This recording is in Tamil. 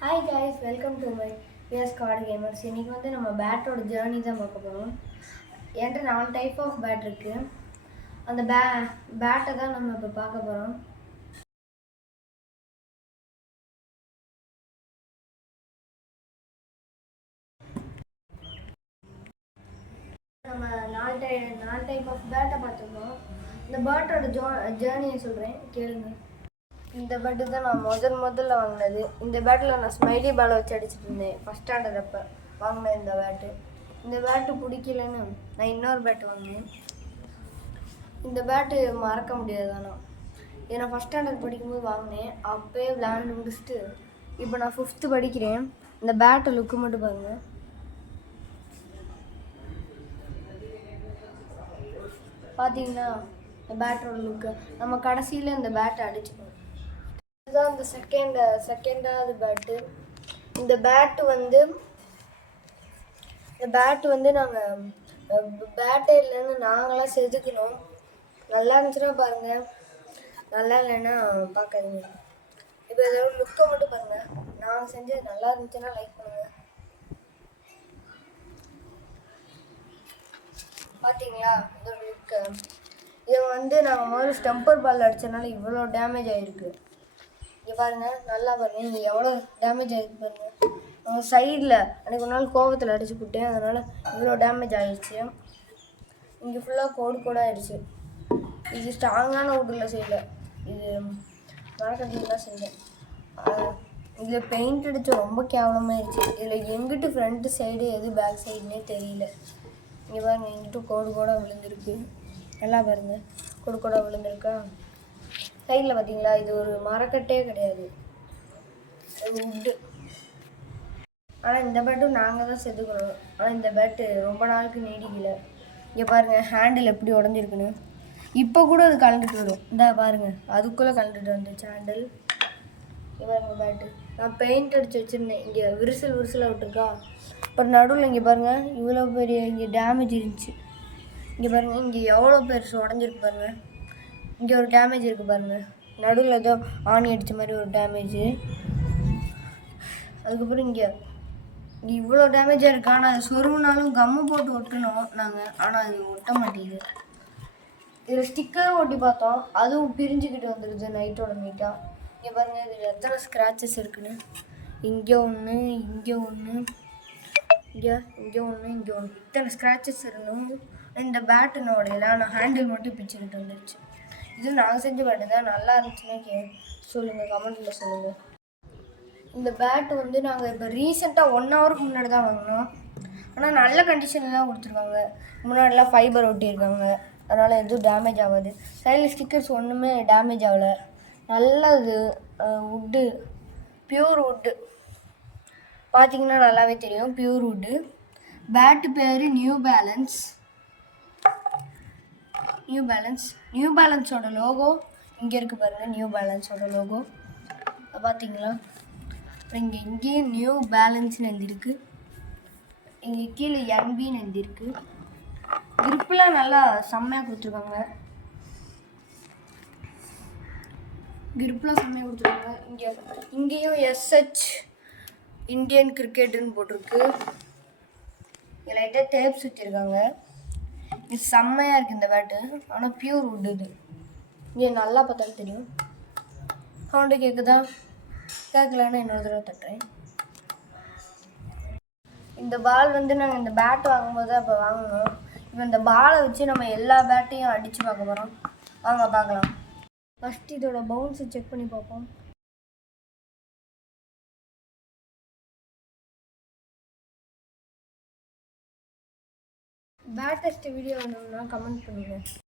Hi guys, welcome to my PS Card Gamers. இன்னைக்கு வந்து நம்ம பேட்டோட ஜேர்னி தான் பார்க்க போகிறோம். என்கிட்ட 4 டைப் ஆஃப் பேட் இருக்கு. அந்த பேட்டை தான் நம்ம இப்போ பார்க்க போகிறோம். நம்ம 4 டைப் ஆஃப் பேட்டை பார்த்துருக்கோம். இந்த பேட்டோட ஜேர்னியை சொல்கிறேன், கேளுங்க. இந்த பேட்டு தான் நான் முதல்ல வாங்கினது. இந்த பேட்டில் நான் ஸ்மைலி பாலை வச்சு அடிச்சுட்டு இருந்தேன் ஃபஸ்ட் ஸ்டாண்டர்ட் அப்போ வாங்கினேன் இந்த பேட்டு. இந்த பேட்டு பிடிக்கலன்னு நான் இன்னொரு பேட்டு வாங்கினேன். இந்த பேட்டு மறக்க முடியாது. ஆனால் இதை நான் ஃபஸ்ட் ஸ்டாண்டர்ட் படிக்கும்போது வாங்கினேன். அப்போயே விளையாண்டு முடிச்சுட்டு இப்போ நான் 5th படிக்கிறேன். இந்த பேட்டை லுக்கு மட்டும் பாருங்கள். பார்த்தீங்கன்னா இந்த பேட்டோட லுக்கு நம்ம கடைசியில் இந்த பேட்டை அடிச்சுக்கணும். இதுதான் இந்த செகண்டாவது பேட்டு. இந்த பேட்டு வந்து நாங்கள் பேட்டே இல்லைன்னு நாங்களாம் செதுக்கணும். நல்லா இருந்துச்சுன்னா பாருங்கள், நல்லா இல்லைன்னா பார்க்காதீங்க. இப்போ இதோட லுக்கை மட்டும் பாருங்கள். நாங்கள் செஞ்சது நல்லா இருந்துச்சுன்னா லைக் பண்ணுங்கள். பார்த்தீங்களா இதோட லுக்கு? இதை வந்து நாங்கள் முதல்ல ஸ்டெம்பர் பால் அடித்தனால இவ்வளோ டேமேஜ் ஆகிருக்கு. இங்கே பாருங்கள், நல்லா பாருங்கள், இங்கே எவ்வளோ டேமேஜ் ஆகிருக்கு பாருங்கள். சைடில் அன்றைக்கி ஒரு நாள் கோவத்தில் அடிச்சு விட்டேன், அதனால் இவ்வளோ டேமேஜ் ஆகிடுச்சு. இங்கே ஃபுல்லாக கோடு ஆகிடுச்சு. இது ஸ்ட்ராங்கான வுட்டில் செய்யலை, இது மரக்கட்டில் தான் செஞ்சேன். இதில் பெயிண்ட் அடித்து ரொம்ப கேவலமாகிடுச்சு. இதில் எங்கிட்டு ஃப்ரண்ட்டு சைடு எது பேக் சைடுன்னே தெரியல. இங்கே பாருங்கள், எங்கிட்ட கோடாக விழுந்திருக்கு. நல்லா பாருங்கள், கோடாக விழுந்திருக்கா. சைடில் பார்த்தீங்களா, இது ஒரு மரக்கட்டே கிடையாது, அது உட்டு. ஆனால் இந்த பேட்டும் நாங்கள் தான் செதுக்கணும். ஆனால் இந்த பேட்டு ரொம்ப நாளுக்கு நீடிக்கலை. இங்கே பாருங்கள், ஹேண்டில் எப்படி உடஞ்சிருக்குன்னு. இப்போ கூட அது கலந்துட்டு வரும். இந்த பாருங்கள், அதுக்குள்ளே கலந்துட்டு வந்துச்சு ஹேண்டில். இங்கே பாருங்கள் பேட்டு நான் பெயிண்ட் அடித்து வச்சுருந்தேன். இங்கே விரிசலாக விட்டுருக்கா. அப்புறம் நடுவில் இங்கே பாருங்கள், இவ்வளோ பெரிய இங்கே டேமேஜ் இருந்துச்சு. இங்கே பாருங்கள், இங்கே எவ்வளோ பெருசு உடஞ்சிருக்கு பாருங்கள். இங்கே ஒரு டேமேஜ் இருக்குது பாருங்கள், நடுவில் ஏதோ ஆணி அடித்த மாதிரி ஒரு டேமேஜு. அதுக்கப்புறம் இங்கே இவ்வளோ டேமேஜாக இருக்குது. ஆனால் அது சொருவினாலும் கம்மு போட்டு ஒட்டணும் நாங்கள், ஆனால் அது ஒட்ட மாட்டேங்குது. இதில் ஸ்டிக்கர் ஒட்டி பார்த்தோம், அதுவும் பிரிஞ்சுக்கிட்டு வந்துடுது நைட்டோட நைட்டாக. இங்கே பாருங்கள், இதில் எத்தனை ஸ்க்ராச்சஸ் இருக்குன்னு. இங்கே ஒன்று, இங்கே ஒன்று, இங்கே ஒன்று, இங்கே ஒன்று, இத்தனை ஸ்க்ராச்சஸ் இருக்கணும். இந்த பேட்டு உடையல, ஆனால் ஹேண்டில் மட்டும் பிச்சுக்கிட்டு வந்துடுச்சு. இது நாங்கள் செஞ்ச பேட்டு தான். நல்லா இருந்துச்சுன்னா சொல்லுங்கள், கமெண்ட்டில் சொல்லுங்கள். இந்த பேட்டு வந்து நாங்கள் இப்போ ரீசெண்டாக 1 ஹவருக்கு முன்னாடி தான் வாங்கினோம். ஆனால் நல்ல கண்டிஷனில் தான் கொடுத்துருக்காங்க. முன்னாடிலாம் ஃபைபர் ஒட்டியிருக்காங்க, அதனால் எதுவும் டேமேஜ் ஆகாது. சைடில் ஸ்டிக்கர்ஸ் ஒன்றுமே டேமேஜ் ஆகலை. நல்லது, வுட்டு, பியூர் வுட்டு. பார்த்தீங்கன்னா நல்லாவே தெரியும், பியூர் வுட்டு. பேட்டு பேர் நியூ பேலன்ஸோட லோகோ இங்கே இருக்குது பாருங்கள். நியூ பேலன்ஸோட லோகோ பார்த்தீங்களா? அப்புறம் இங்கேயும் நியூ பேலன்ஸ்னு எழுதிருக்கு. இங்கே கீழே NBன்னு எழுதிருக்கு. கிரிப்பெலாம் நல்லா செம்மையாக கொடுத்துருக்காங்க. இங்கேயும் SH இந்தியன் கிரிக்கெட்டுன்னு போட்டிருக்கு. லைட்டாக டேப் சுற்றிருக்காங்க. இது செம்மையாக இருக்குது இந்த பேட்டு. ஆனால் பியூர் வுட்டு இது. இங்கே நல்லா பார்த்தாலும் தெரியும். சவுண்டு கேட்குதா? கேட்கலன்னா இன்னொரு தடவை தட்டுறேன். இந்த பால் வந்து நாங்கள் இந்த பேட் வாங்கும்போது அப்போ வாங்கினோம். இப்போ இந்த பாலை வச்சு நம்ம எல்லா பேட்டையும் அடித்து பார்க்க போகிறோம். வாங்க பார்க்கலாம். ஃபஸ்ட் இதோட பவுன்ஸை செக் பண்ணி பார்ப்போம். பேட் டெஸ்ட் வீடியோ வேணும்னா கமெண்ட் பண்ணுங்கள்.